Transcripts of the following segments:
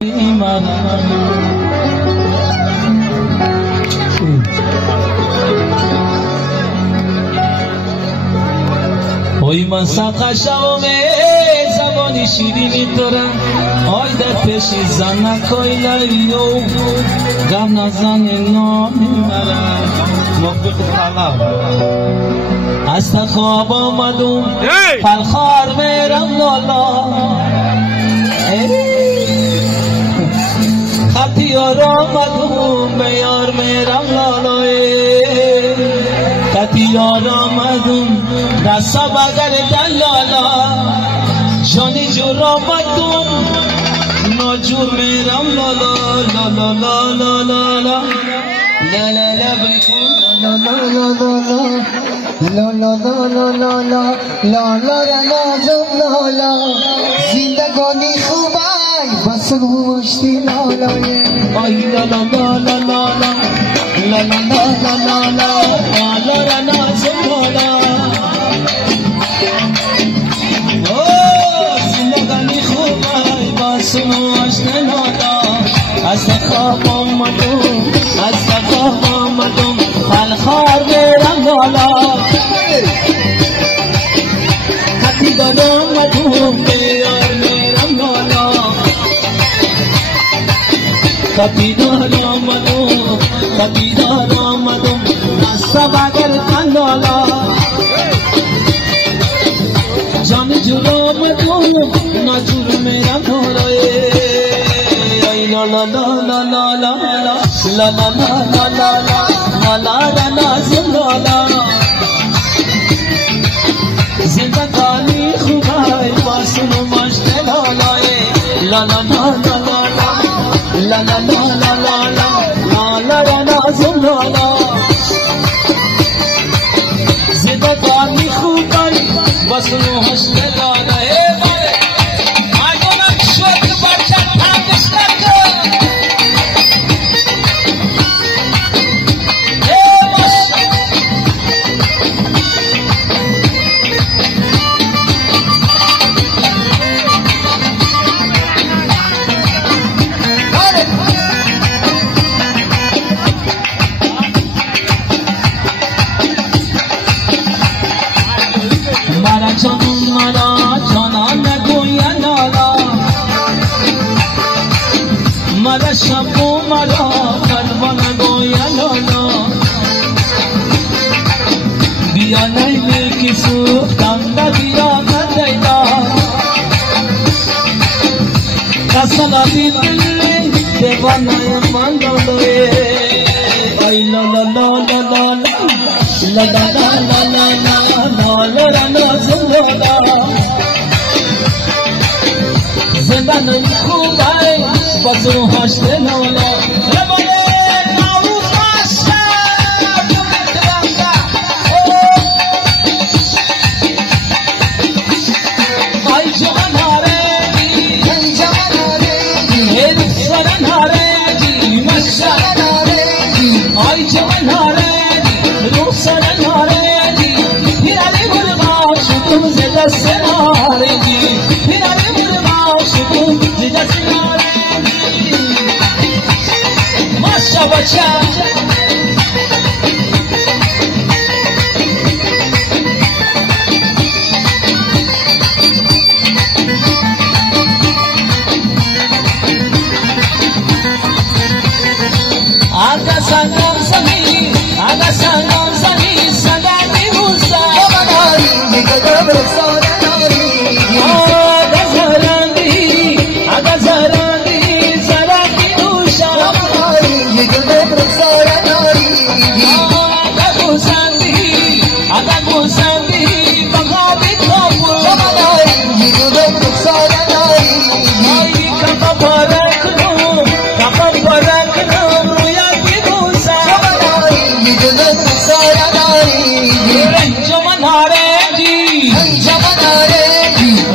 وای من سقشم زبانی شیرینی دارم آی در پیشی زن نکای لیو غم نزن نامی مرم موقع طلب از خواب آمدم پلخار میرم لالا خطی یار آمدم به یار میرم لالا خطی یار آمدم دستا بگر دلالا جانی جور آمدم ناجور میرم لالا لالا لالا لالا لالا لالا لالا نازم لالا زندگانی خوبای بس گوشتی لالا آی لالا لالا لالا لالا لالا لالا لالا نازم لالا زندگانی خوبای بس گوشتی لالا از خواب آمدم از خواب آمدم پلخار میرم لالا خطی دادم آمدم به یار میرم لالا خطی دادم آمدم دستا بگر کن لالا جان جور آمدم ناجور میرم لالا لا لا لا لا لا لا لا لا لا لا نازم لالا زندگانی خوبای باسم مشت لالا لا لا لا لا لا لا لا لا لا نازم لالا زندگانی خوبای باسم مشت لالا مرا شب و مرا قلبان گویا لالا بیا لیلی کی سوختم بیا ندیدا کسلا دیدی دیوانه من لالا ای لالا لالا لالا لالا لالا لالا نازم لالا زندگانی خوبای بازو هشت لالا ای جوان هارگی سرن هارگی مشتن هارگی ای جوان هارگی رو سرن هارگی پیرالی مرغا شکم زده سن هارگی پیرالی مرغا شکم زده سن هارگی ماشا بچه Aga sangam zani sagati musa Amanari nikadam sarani Aga zarani sarati musa Amanari nikadam sarani Aga gusandi bagabi kopu Amanari nikadam sarani Ai kapa parakno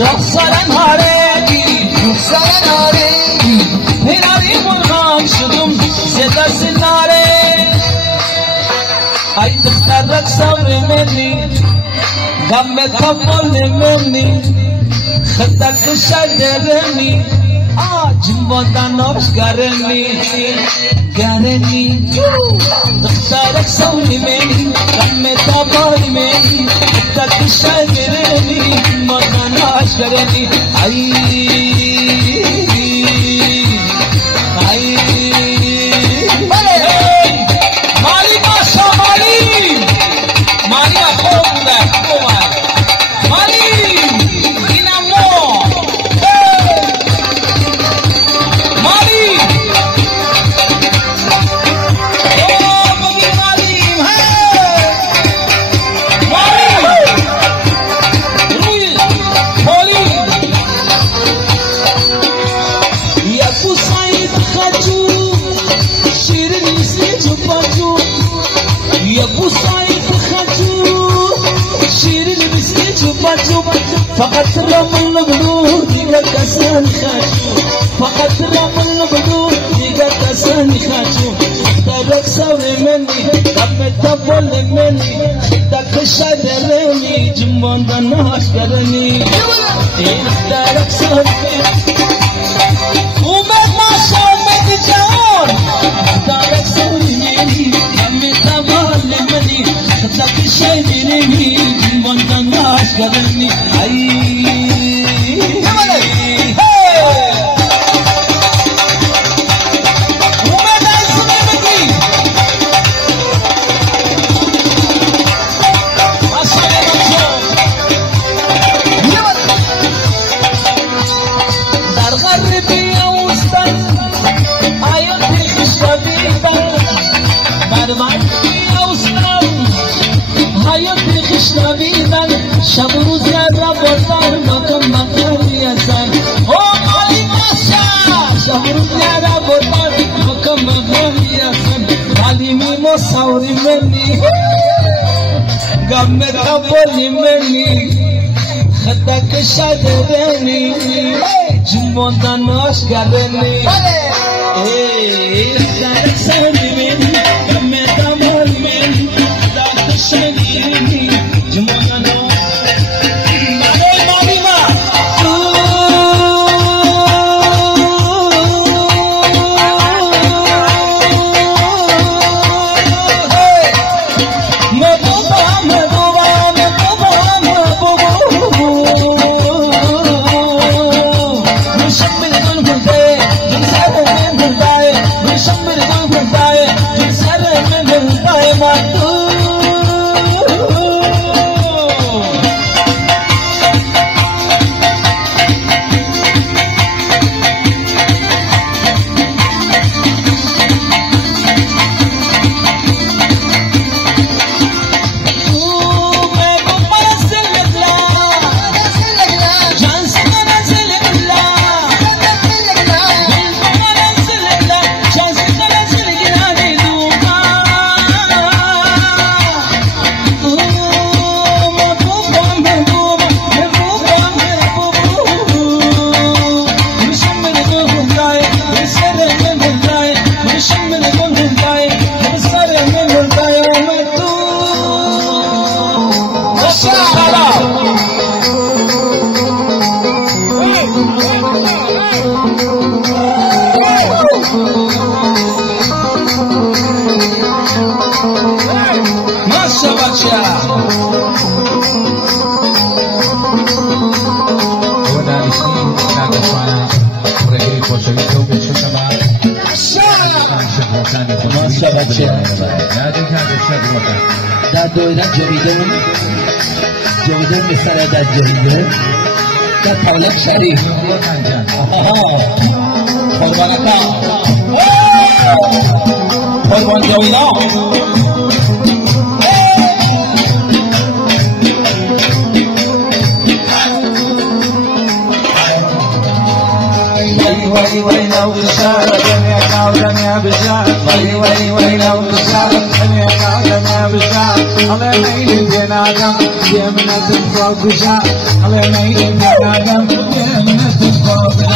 رخصرن هارگی پیراری مرغام شدم زده سناره ای دختر رک صبر منی غم کفل منی خدک شدرنی آج Jimbotanos gareni Doktarak savrimeni Kamme tabarimeni Takışagereni Jimbotanos gareni Ay Mali Masha Mali Mali Akhomda Mali Dinamo Mali Oh Bagi Mali Mali Rui Poli Ya Kusaid Khaju Shirin Misli Chupaju Ya Kusaid Khaju Shirin Misli Chupaju Fakat Ramal Nabdu Diga Kasan Khaju Fakat Ramal Nabdu Diga Kasan Khaju Tarak Savre Meni Kamme Tabol Meni Khidak Shadareni Jimbonda Nash Garani Tarak Savre Umar Masha Umar Jaon Tarak Savre Meni Kamme Tabol Meni Khidak Shadareni Jimbonda Nash Garani Shaburuz yara botar makam makam yasan Oh Mali Masha Shaburuz yara botar makam makam yasan Mali mimo sauri meni Gamme taboli meni Khadak shadareni Jimbonda nosh gareni Khadak sauri meni Gamme taboli meni Khadak shadareni Jimbonda nosh Dado'yla Cemiden misalada Cemiden da Parlak Şerif Korbanaka Korban Cemila وي لو تشاء دنيا دنيا بشاء وي لو تشاء دنيا دنيا بشاء على ميل الجنادم يمنة فوق شاء على ميل الجنادم يمنة فوق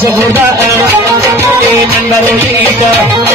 सगुदा नंबर